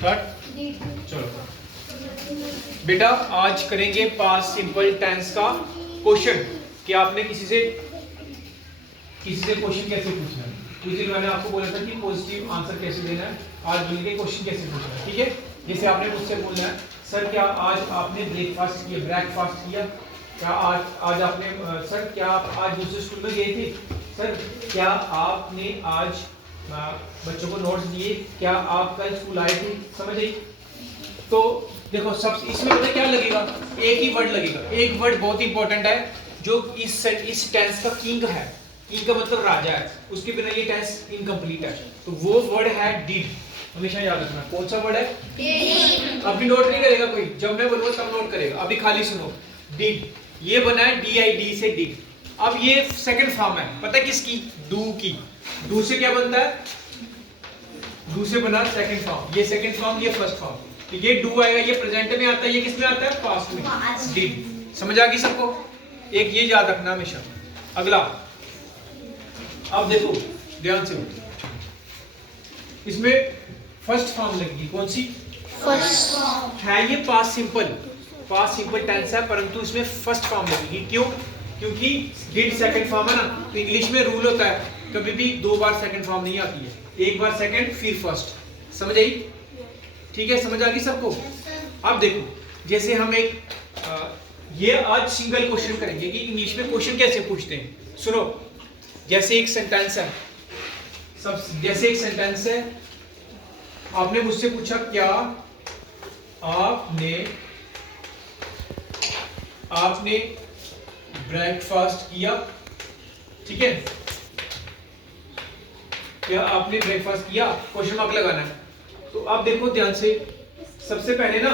Start. चलो बेटा, आज करेंगे पास्ट सिंपल टेंस का क्वेश्चन कि आपने किसी से क्वेश्चन कैसे पूछना है। उस दिन मैंने आपको बोला था कि पॉजिटिव आंसर कैसे देना है, आज बोलेंगे क्वेश्चन कैसे पूछना है। ठीक है, जैसे आपने मुझसे बोलना है, सर क्या आज आपने ब्रेकफास्ट किया? क्या आज आपने सर क्या आप आज दूसरे स्कूल में गए थे? सर क्या आपने आज बच्चों को नोट्स दिए? क्या आप कल स्कूल आए थे? समझ आई? तो देखो सब इसमें पता क्या लगेगा, एक ही वर्ड लगेगा। एक वर्ड बहुत इंपॉर्टेंट है जो इस टेंस का किंग है। किंग का मतलब राजा है, उसके बिना ये टेंस इनकम्प्लीट है। तो वो वर्ड है डिड। हमेशा याद रखना कौन सा वर्ड है, डिड। अभी नोट नहीं करेगा कोई, जब मैं बोलूंगा तब नोट करेगा, अभी खाली सुनो। डिड, ये बना है DID से डिड। अब ये सेकंड फॉर्म है, पता है किसकी? डू की। डू से क्या बनता है? डू से बना सेकंड फॉर्म, ये सेकंड फॉर्म, ये फर्स्ट फॉर्म। तो ये डू आएगा, ये प्रेजेंट में आता है, ये किस में आता है? पास्ट में, डिड। समझ आ गई सबको? एक ये याद रखना हमेशा। अगला, अब देखो ध्यान से, इसमें फर्स्ट फॉर्म लगेगी। कौन सी? फर्स्ट है। ये पास्ट सिंपल टेंस है, परंतु इसमें फर्स्ट फॉर्म लगेगी। क्यों? क्योंकि डिड सेकंड फॉर्म है ना, तो इंग्लिश में रूल होता है कभी भी 2 बार सेकंड फॉर्म नहीं आती है, 1 बार सेकंड फिर फर्स्ट। समझ आई? ठीक है, समझ आ गई सबको? अब देखो, जैसे हम ये आज सिंगल क्वेश्चन करेंगे कि इंग्लिश में क्वेश्चन कैसे पूछते हैं। सुनो, जैसे एक सेंटेंस है, आपने मुझसे पूछा क्या आपने ब्रेकफास्ट किया? ठीक है, क्या आपने ब्रेकफास्ट किया? क्वेश्चन मार्क लगाना है। तो आप देखो ध्यान से, सबसे पहले ना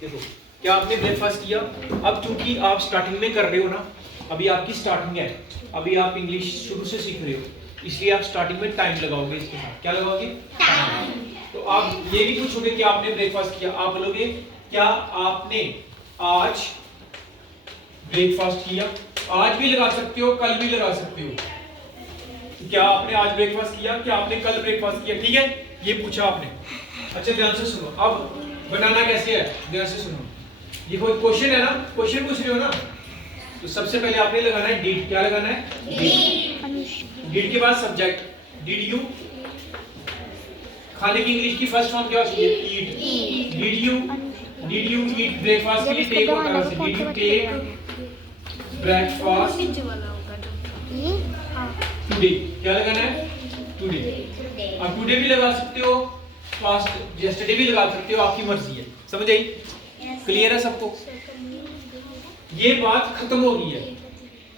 देखो, क्या आपने ब्रेकफास्ट किया? अब चूंकि आप स्टार्टिंग में कर रहे हो ना, अभी आपकी स्टार्टिंग है, अभी आप इंग्लिश शुरू से सीख रहे हो, इसलिए आप स्टार्टिंग में टाइम लगाओगे। इसके साथ क्या लगाओगे? टाइम। तो आप ये भी पूछोगे कि आपने ब्रेकफास्ट किया, आप बोलोगे क्या आपने आज ब्रेकफास्ट किया? आज भी लगा सकते हो, कल भी लगा सकते हो। क्या आपने आज ब्रेकफास्ट किया? क्या आपने कल ब्रेकफास्ट किया? ठीक है, ये पूछा आपने। अच्छा ध्यान से सुनो, अब बनाना कैसे है, ध्यान से सुनो। ये कोई क्वेश्चन है ना, क्वेश्चन पूछ रहे हो ना, तो सबसे पहले आपने लगाना है डिड। क्या लगाना है? डिड। डिड के बाद सब्जेक्ट, डिड यू। खाने की इंग्लिश की फर्स्ट फॉर्म क्या होती है? Eat. Did you eat breakfast? के लिए टेक होता है, did you take breakfast today? क्या लगाना है? टुडे। अब टुडे भी लगा सकते हो, पास्ट यस्टरडे भी लगा सकते हो, आपकी मर्जी है। समझ आई? क्लियर है सबको? ये बात खत्म हो गई है।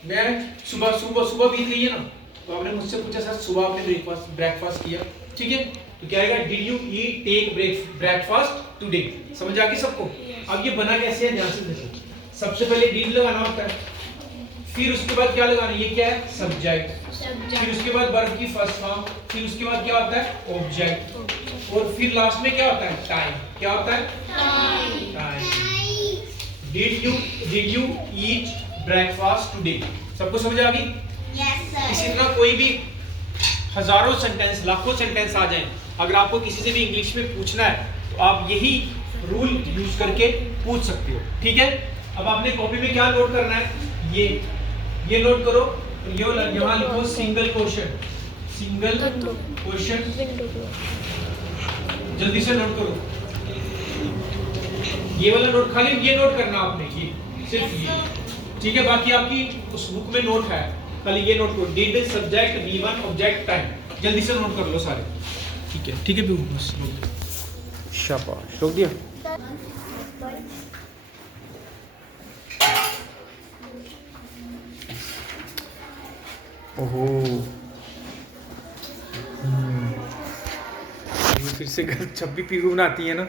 मैं सुबह बीत गई है ना, तो आपने मुझसे पूछा सर सुबह आपने ब्रेकफास्ट किया, ठीक है, तो क्या आएगा? Did you eat take breakfast today? समझ आ गई सबको? अब ये बना कैसे है, ध्यान से देखो। सबसे पहले डिड लगाना होता है, फिर उसके बाद क्या लगाना है? ये क्या है? सब्जेक्ट। फिर उसके बाद वर्ब की फर्स्ट फॉर्म, फिर उसके बाद क्या होता है? ऑब्जेक्ट, और फिर लास्ट में क्या होता है? टाइम। क्या होता है? Time. Did you eat breakfast today? सबको समझ आ गई? Yes sir. इसी तरह कोई भी हजारों सेंटेंस, लाखों सेंटेंस आ जाएं, अगर आपको किसी से भी इंग्लिश में पूछना है तो आप यही रूल यूज करके पूछ सकते हो। ठीक है, अब आपने कॉपी में क्या नोट करना है? ये नोट करो, यहाँ लिखो सिंगल क्वेश्चन। जल्दी से नोट करो, ये वाला नोट, खाली ये नोट करना आपने, ये सिर्फ ये। ठीक है, बाकी आपकी उस बुक में नोट है, खाली ये नोट करो। Did subject V1 object time. जल्दी से नोट कर लो सारे। ठीक है बस शाबाश, रोक दिया। ओहो, फिर से जब भी पीहू बनाती है ना